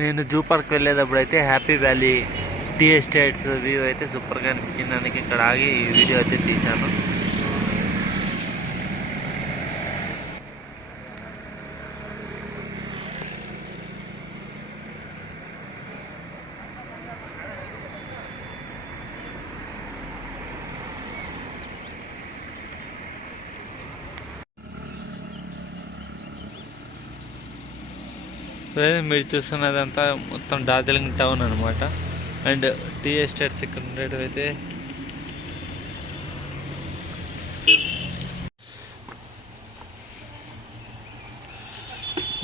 నేను zoo park వెళ్ళేటప్పుడు అయితే Happy Valley tea estates view అయితే సూపర్గా అనిపించింది. అందుకే ఇక్కడ ఆగి ఈ వీడియో అయితే తీశాను. మీరు చూస్తున్నదంతా మొత్తం డార్జిలింగ్ టౌన్ అనమాట. అండ్ టీ ఎస్టేట్స్ ఇక్కడ ఉండేటివైతే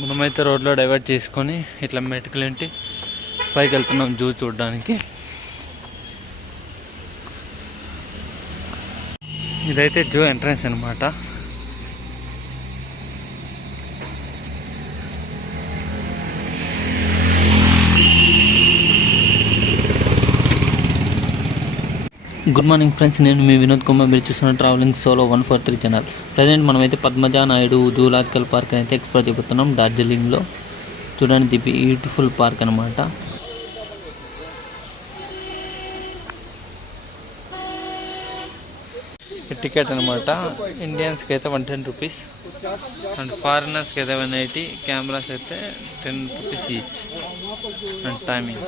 మనమైతే రోడ్లో డైవర్ట్ చేసుకొని ఇట్లా మెటుకులేంటి పైకి వెళ్తున్నాం జూ చూడడానికి. ఇదైతే జూ ఎంట్రన్స్ అనమాట. గుడ్ మార్నింగ్ ఫ్రెండ్స్, నేను మీ వినోద్ కుమార్. మీరు చూస్తున్న ట్రావెలింగ్ సోలో 143 ఛానల్. ప్రజెంట్ మనమైతే పద్మజా నాయుడు జూలాజికల్ పార్క్ అయితే ఎక్స్ప్లోర్ చేయబోతున్నాం డార్జిలింగ్లో. చూడండి, ది బ్యూటిఫుల్ పార్క్ అనమాట. టికెట్ అనమాట. ఇండియన్స్కి అయితే 110 రూపీస్ అండ్ ఫారినర్స్కి అయితే 180. కెమెరాస్ అయితే 10 రూపీస్ ఈచ్ అండ్ టైమింగ్.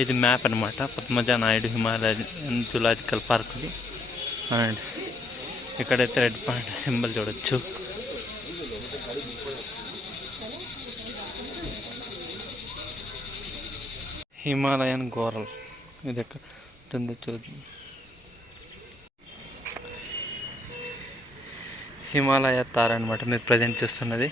ఇది మ్యాప్ అనమాట, పద్మజా నాయుడు హిమాలయన్ జూలాజికల్ పార్క్ది. అండ్ ఇక్కడైతే రెడ్ పాయింట్ సింబల్ చూడొచ్చు. హిమాలయన్ గోరల్ ఇది ఎక్కడ ఉంటుందో చూద్దాం. హిమాలయ తార అనమాట మీరు ప్రజెంట్ చూస్తున్నది.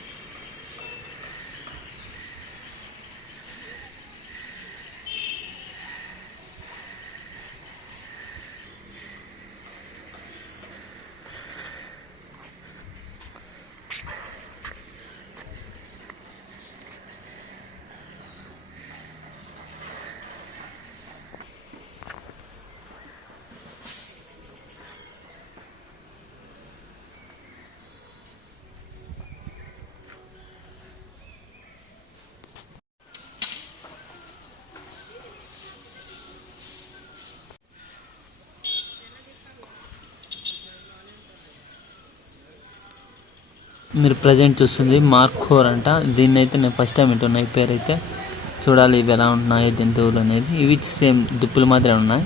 మీరు ప్రజెంట్ చూస్తుంది మార్ఖోర్ అంట. దీన్ని అయితే నేను ఫస్ట్ టైం వింటున్నా ఈ పేరు అయితే. చూడాలి ఇవి ఎలా ఉంటున్నాయి జంతువులు అనేది. ఇవి సేమ్ దుప్పులు మాత్రమే ఉన్నాయి.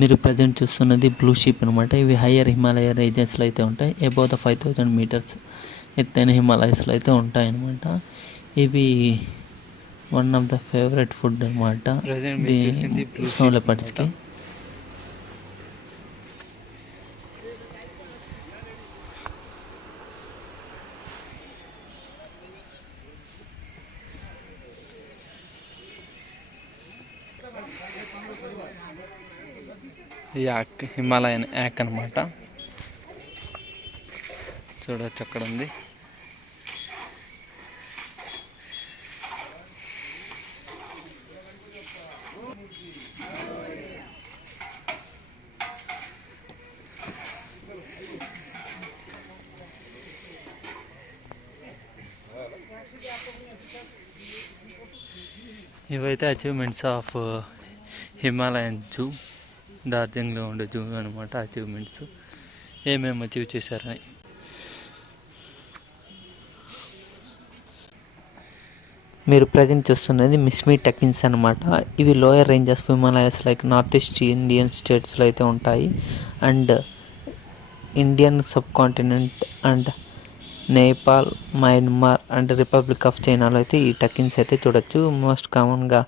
మీరు ప్రజెంట్ చూస్తున్నది బ్లూ షీప్ అనమాట. ఇవి హయ్యర్ హిమాలయ రీజన్స్లో అయితే ఉంటాయి. అబౌవ్ ద 5000 మీటర్స్ ఎత్తైన హిమాలయస్లో అయితే ఉంటాయి అన్నమాట. ఇవి one of the favourite food అనమాట స్నో లెపర్డ్స్కి. యాక్, హిమాలయన్ యాక్ అనమాట. చూడవచ్చు అక్కడ ఉంది. ఇవైతే అచీవ్మెంట్స్ ఆఫ్ హిమాలయన్ జూ, డార్జిలింగ్లో ఉండే జూ అనమాట. అచీవ్మెంట్స్ ఏమేమి అచీవ్ చేశారా. మీరు ప్రజెంట్ చూస్తున్నది మిస్మీ టకిన్స్ అనమాట. ఇవి lower range of Himalayas like north east Indian స్టేట్స్లో అయితే ఉంటాయి. And Indian subcontinent and Nepal, Myanmar and Republic of చైనాలో అయితే ఈ టకిన్స్ అయితే చూడొచ్చు. మోస్ట్ కామన్గా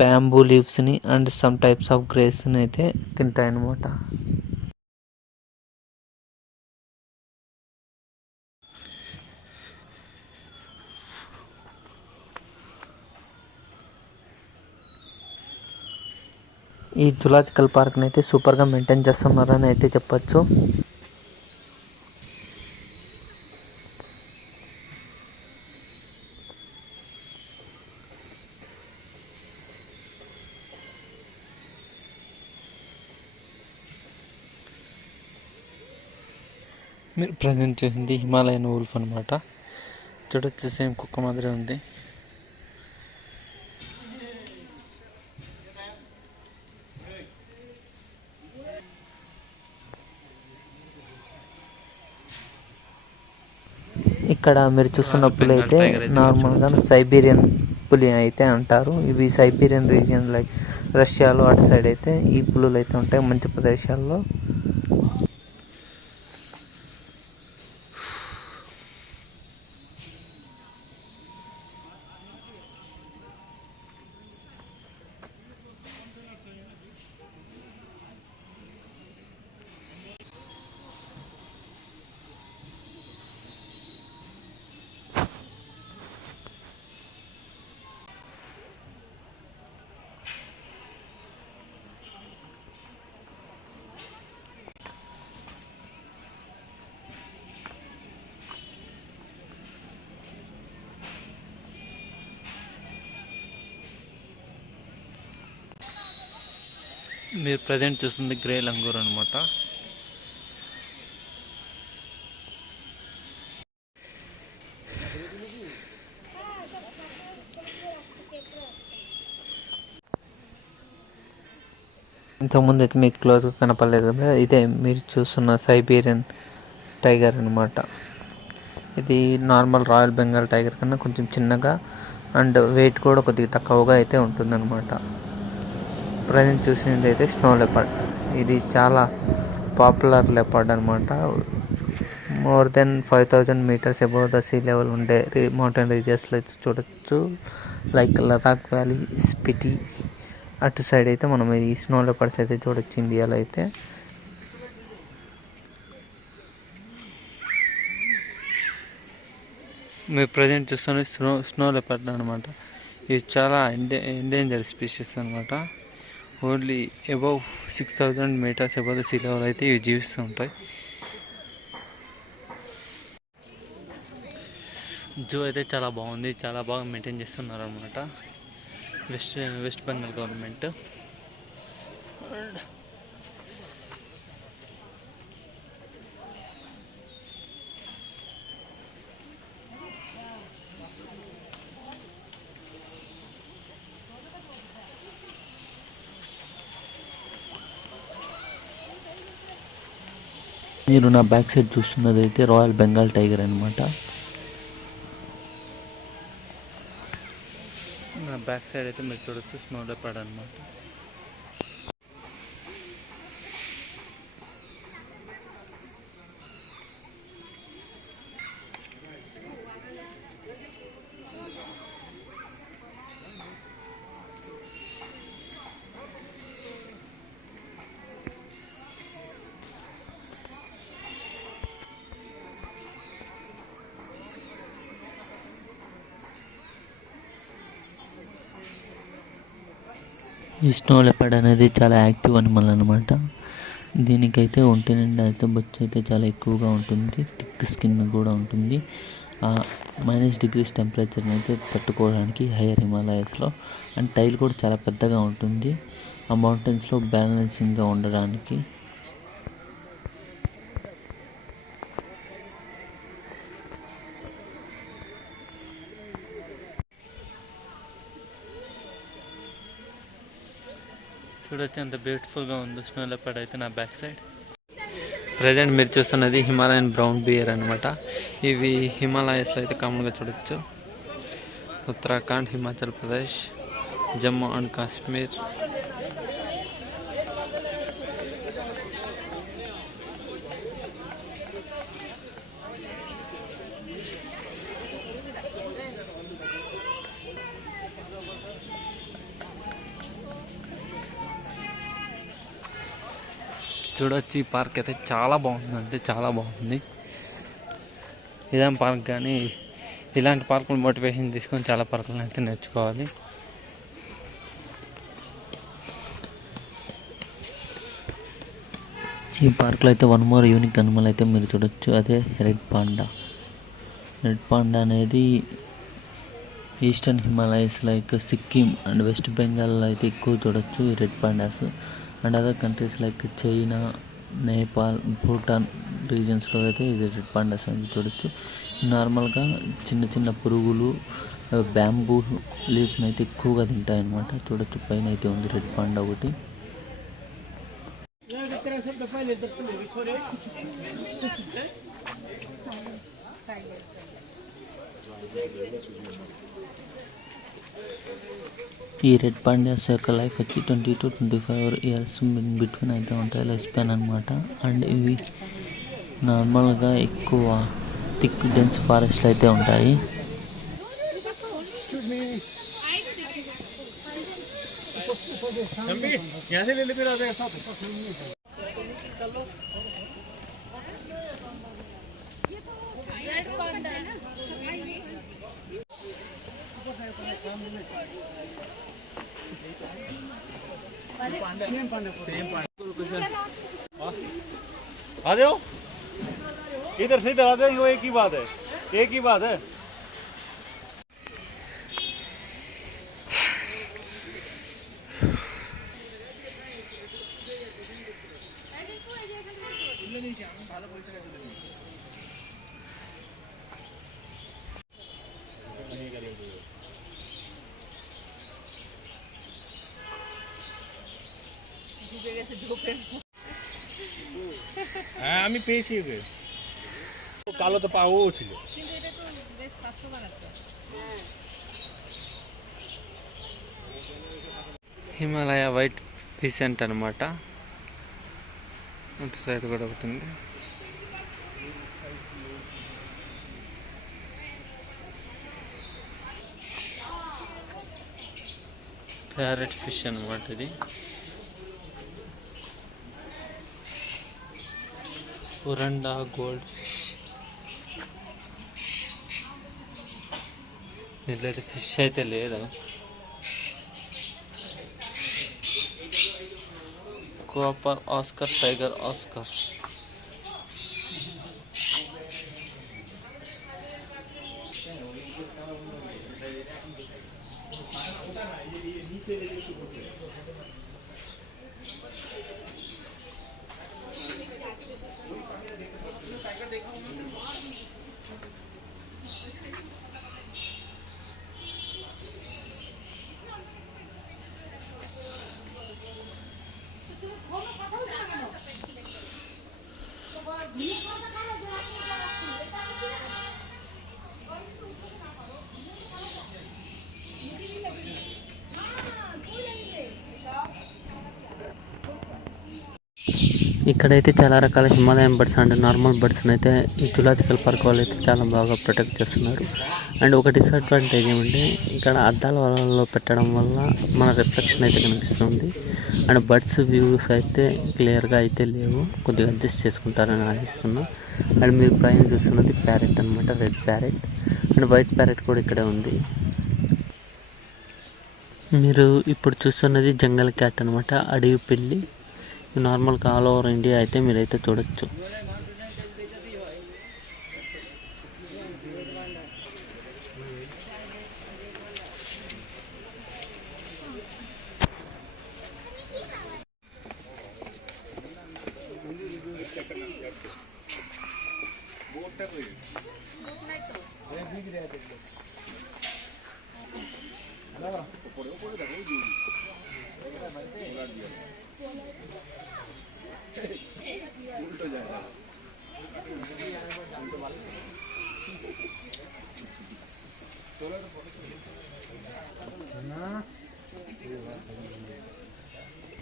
బ్యాంబూ లీవ్స్ని అండ్ సమ్ టైప్స్ ఆఫ్ గ్రేస్ని అయితే తింటాయి అన్నమాట. ఈ జులాజికల్ పార్క్ని అయితే సూపర్గా మెయింటైన్ చేస్తున్నారని అయితే చెప్పచ్చు. మీరు ప్రజెంట్ చూసింది హిమాలయన్ వూల్ఫ్ అనమాట. చూడొచ్చు సేమ్ కుక్క మాదిరి ఉంది. ఇక్కడ మీరు చూస్తున్న పులి అయితే నార్మల్గా సైబీరియన్ పులి అయితే అంటారు. ఇవి సైబీరియన్ రీజియన్ లైక్ రష్యాలో అటు సైడ్ అయితే ఈ పులులు అయితే ఉంటాయి మంచి ప్రదేశాల్లో. మీరు ప్రజెంట్ చూస్తుంది గ్రే లంగూర్ అనమాట. ఇంతకుముందు అయితే మీకు క్లోజ్గా కనపడలేదు కదా, ఇదే మీరు చూస్తున్న సైబీరియన్ టైగర్ అనమాట. ఇది నార్మల్ రాయల్ బెంగాల్ టైగర్ కన్నా కొంచెం చిన్నగా అండ్ వెయిట్ కూడా కొద్దిగా తక్కువగా అయితే ఉంటుందన్నమాట. ప్రజెంట్ చూసినది అయితే స్నో లెపర్డ్. ఇది చాలా పాపులర్ లెపర్డ్ అనమాట. More than 5000 metres above the sea level ఉండే మౌంటైన్ రీజియన్స్లో అయితే చూడొచ్చు. లైక్ లదాఖ్ వ్యాలీ, స్పిటి అటు సైడ్ అయితే మనం ఈ స్నో లెపర్డ్స్ అయితే చూడొచ్చు ఇండియాలో అయితే. మీరు ప్రజెంట్ చూస్తున్న స్నో లెపర్డ్ అనమాట. ఇవి చాలా ఎండేంజర్ స్పీషీస్ అనమాట. Only above 6000 metres above the sea level అయితే ఇవి జీవిస్తూ ఉంటాయి. జూ అయితే చాలా బాగుంది, చాలా బాగా మెయింటైన్ చేస్తున్నారు అనమాట వెస్ట్ బెంగాల్ గవర్నమెంట్. మీరు నా బ్యాక్ సైడ్ చూస్తున్నది అయితే రాయల్ బెంగాల్ టైగర్ అనమాట. నా బ్యాక్ సైడ్ అయితే మీరు చూడొచ్చు స్నో లెపర్డ్ అనమాట. ఈ స్నో లెపర్డ్ అనేది చాలా యాక్టివ్ అనిమల్ అనమాట. దీనికైతే ఒంటి నిండా అయితే బొచ్చు అయితే చాలా ఎక్కువగా ఉంటుంది, థిక్ స్కిన్ కూడా ఉంటుంది. -డిగ్రీస్ టెంపరేచర్ని అయితే తట్టుకోవడానికి హైయర్ హిమాలయస్లో. అండ్ టైల్ కూడా చాలా పెద్దగా ఉంటుంది ఆ మౌంటైన్స్లో బ్యాలెన్సింగ్గా ఉండడానికి. చూడొచ్చు ఎంత బ్యూటిఫుల్గా ఉందో స్నో లెపర్డ్ అయితే నా బ్యాక్ సైడ్. ప్రజెంట్ మీరు చూస్తున్నది హిమాలయన్ బ్రౌన్ బియర్ అనమాట. ఇవి హిమాలయస్లో అయితే కామన్గా చూడొచ్చు. ఉత్తరాఖండ్, హిమాచల్ ప్రదేశ్, జమ్మూ అండ్ కాశ్మీర్, చూడొచ్చు. ఈ పార్క్ అయితే చాలా బాగుంది, అంటే చాలా బాగుంది. ఇదేం పార్క్ కానీ ఇలాంటి పార్కులు మోటివేషన్ తీసుకొని చాలా పార్కులను అయితే నేర్చుకోవాలి. ఈ పార్క్లో అయితే వన్ మోర్ యూనిక్ అనిమల్ అయితే మీరు చూడొచ్చు, అదే రెడ్ పాండా. రెడ్ పాండా అనేది eastern Himalayas like Sikkim and west బెంగాల్లో అయితే ఎక్కువ చూడొచ్చు ఈ red pandas. And other countries like China, Nepal, Bhutan రీజన్స్లో అయితే ఇది రెడ్ పాండాస్ అనేది చూడొచ్చు. నార్మల్గా చిన్న చిన్న పురుగులు, బ్యాంబూ లీవ్స్ని అయితే ఎక్కువగా తింటాయి అన్నమాట. చూడొచ్చు పైన అయితే ఉంది రెడ్ పాండా ఒకటి. ఈ రెడ్ పాండాస్ యొక్క లైఫ్ వచ్చి 20 to 25 ఇయర్స్ బిట్వీన్ అయితే ఉంటాయి లైఫ్ స్పాన్ అనమాట. అండ్ ఇవి నార్మల్గా ఎక్కువ థిక్ డెన్స్ ఫారెస్ట్లు అయితే ఉంటాయి. आ जाओ इधर से इधर आ जाओ, वो एक ही बात है, एक ही बात है। হ্যাঁ আমি পেয়েছি ওকে, কালো তো পাও ছিল। హిమాలయ వైట్ ఫిసెంట్ అనమాట. ఇటు సైడ్ కూడా ఒకటి ఉంది. ప్యారెట్ ఫిష్ అనమాట ఇది. Oranda goldfish. దీంట్లో ఫిష్ అయితే లేదు. Copper oscar, tiger oscar. ఇక్కడైతే చాలా రకాల హిమాలయన్ బర్డ్స్ అండ్ నార్మల్ బర్డ్స్ని అయితే ఈ జులాజికల్ పార్క్ వాళ్ళు అయితే చాలా బాగా ప్రొటెక్ట్ చేస్తున్నారు. అండ్ ఒక డిసడ్వాంటేజ్ ఏమంటే ఇక్కడ అద్దాల వలలో పెట్టడం వల్ల మన రిఫ్లెక్షన్ అయితే కనిపిస్తుంది. అండ్ బర్డ్స్ వ్యూస్ అయితే క్లియర్గా అయితే లేవు, కొద్దిగా అడ్జస్ట్ చేసుకుంటారని ఆశిస్తున్నాం. అండ్ మీరు పైన చూస్తున్నది ప్యారెట్ అనమాట, red parrot. And white parrot కూడా ఇక్కడే ఉంది. మీరు ఇప్పుడు చూస్తున్నది జంగల్ క్యాట్ అనమాట, అడవి పిల్లి. నార్మల్గా ఆల్ ఓవర్ ఇండియా అయితే మీరైతే చూడొచ్చు.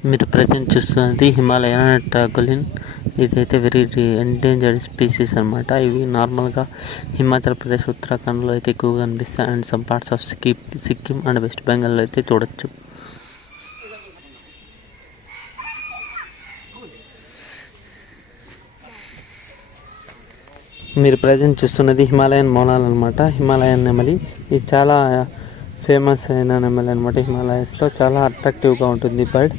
మీరు ప్రజెంట్ చూస్తున్నది హిమాలయన్ టాగులిన్. ఇదైతే వెరీ ఎండేంజర్డ్ స్పీసీస్ అనమాట. ఇవి నార్మల్గా హిమాచల్ ప్రదేశ్, ఉత్తరాఖండ్లో అయితే ఎక్కువగా కనిపిస్తాయి. And some parts of Sikkim and west బెంగాల్లో అయితే చూడొచ్చు. మీరు ప్రజెంట్ చూస్తున్నది హిమాలయన్ మోనాల్ అనమాట, హిమాలయన్ నెమలి. ఇది చాలా ఫేమస్ అయిన నెమలి అనమాట హిమాలయస్లో. చాలా అట్రాక్టివ్గా ఉంటుంది బర్డ్.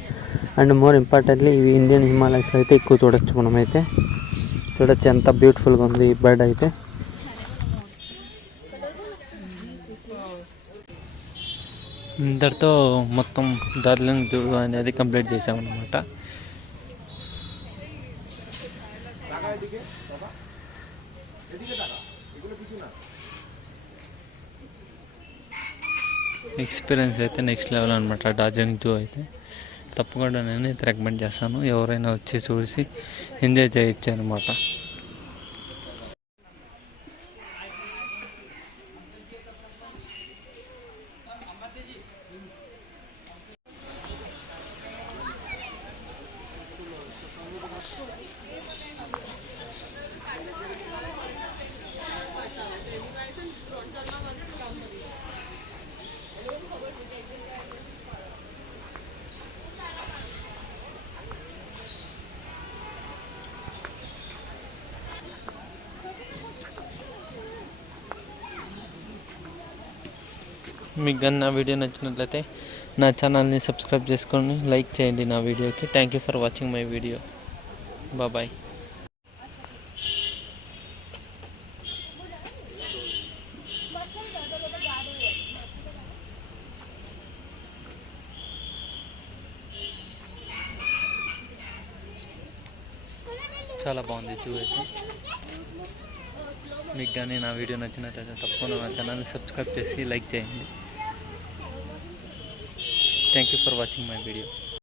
అండ్ మోర్ ఇంపార్టెంట్లీ ఇవి ఇండియన్ హిమాలయస్లో అయితే ఎక్కువ చూడొచ్చు. మనమైతే చూడొచ్చు ఎంత బ్యూటిఫుల్గా ఉంది ఈ బర్డ్ అయితే. ఇంతటితో మొత్తం డార్జిలింగ్ జూ అనేది కంప్లీట్ చేసామన్నమాట. ఎక్స్పీరియన్స్ అయితే నెక్స్ట్ లెవెల్ అనమాట డార్జిలింగ్ జూ అయితే. తప్పకుండా నేను అయితే రికమెండ్ చేస్తాను, ఎవరైనా వచ్చి చూసి ఎంజాయ్ చేయొచ్చు అనమాట. మీకు కానీ నా వీడియో నచ్చినట్లయితే నా ఛానల్ని సబ్స్క్రైబ్ చేసుకొని లైక్ చేయండి నా వీడియోకి. Thank you for watching my video. Bye. చాలా బాగుంది జూ అయితే. మీకు కానీ నా వీడియో నచ్చినట్లయితే తప్పకుండా నా ఛానల్ని సబ్స్క్రైబ్ చేసి లైక్ చేయండి. Thank you for watching my video.